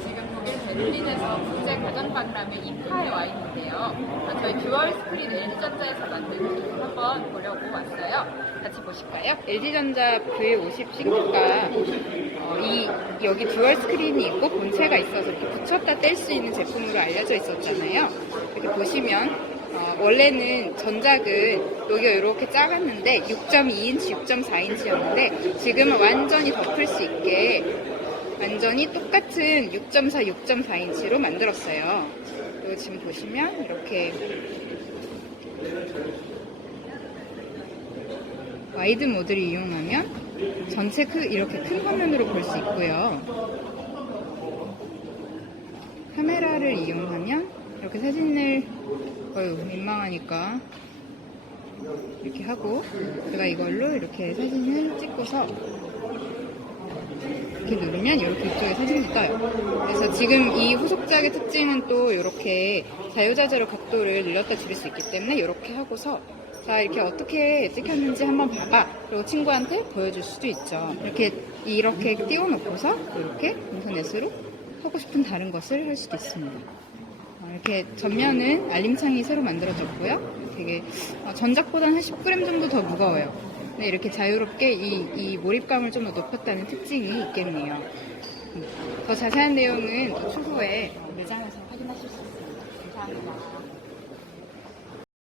지금 독일 베를린에서 국제 가전박람회 이파에 와 있는데요. 아, 저희 듀얼 스크린 LG전자에서 만든 기술 한번 보려고 왔어요. 같이 보실까요? LG전자 V50 싱크가 어, 이 여기 듀얼 스크린이 있고 본체가 있어서 붙였다 뗄 수 있는 제품으로 알려져 있었잖아요. 이렇게 보시면 어, 원래는 전작은 여기가 이렇게 작았는데 6.2인치, 6.4인치였는데 지금은 완전히 덮을 수 있게 완전히 똑같은 6.4, 6.4인치로 만들었어요. 그리고 지금 보시면 이렇게 와이드 모드를 이용하면 전체 크, 이렇게 큰 화면으로 볼 수 있고요. 카메라를 이용하면 이렇게 사진을 어휴 민망하니까 이렇게 하고 제가 이걸로 이렇게 사진을 찍고서 이렇게 누르면 이렇게 이쪽에 사진이 떠요. 그래서 지금 이 후속작의 특징은 또 이렇게 자유자재로 각도를 늘렸다 줄일 수 있기 때문에 이렇게 하고서 자 이렇게 어떻게 찍혔는지 한번 봐봐. 그리고 친구한테 보여줄 수도 있죠. 이렇게 이렇게 띄워놓고서 이렇게 인터넷으로 하고 싶은 다른 것을 할 수도 있습니다. 어, 이렇게 전면은 알림창이 새로 만들어졌고요. 되게 어, 전작보다는 한 10g 정도 더 무거워요. 근데 이렇게 자유롭게 이, 이 몰입감을 좀 더 높였다는 특징이 있겠네요. 음, 더 자세한 내용은 추후에 매장에서 확인하실 수 있습니다. 감사합니다.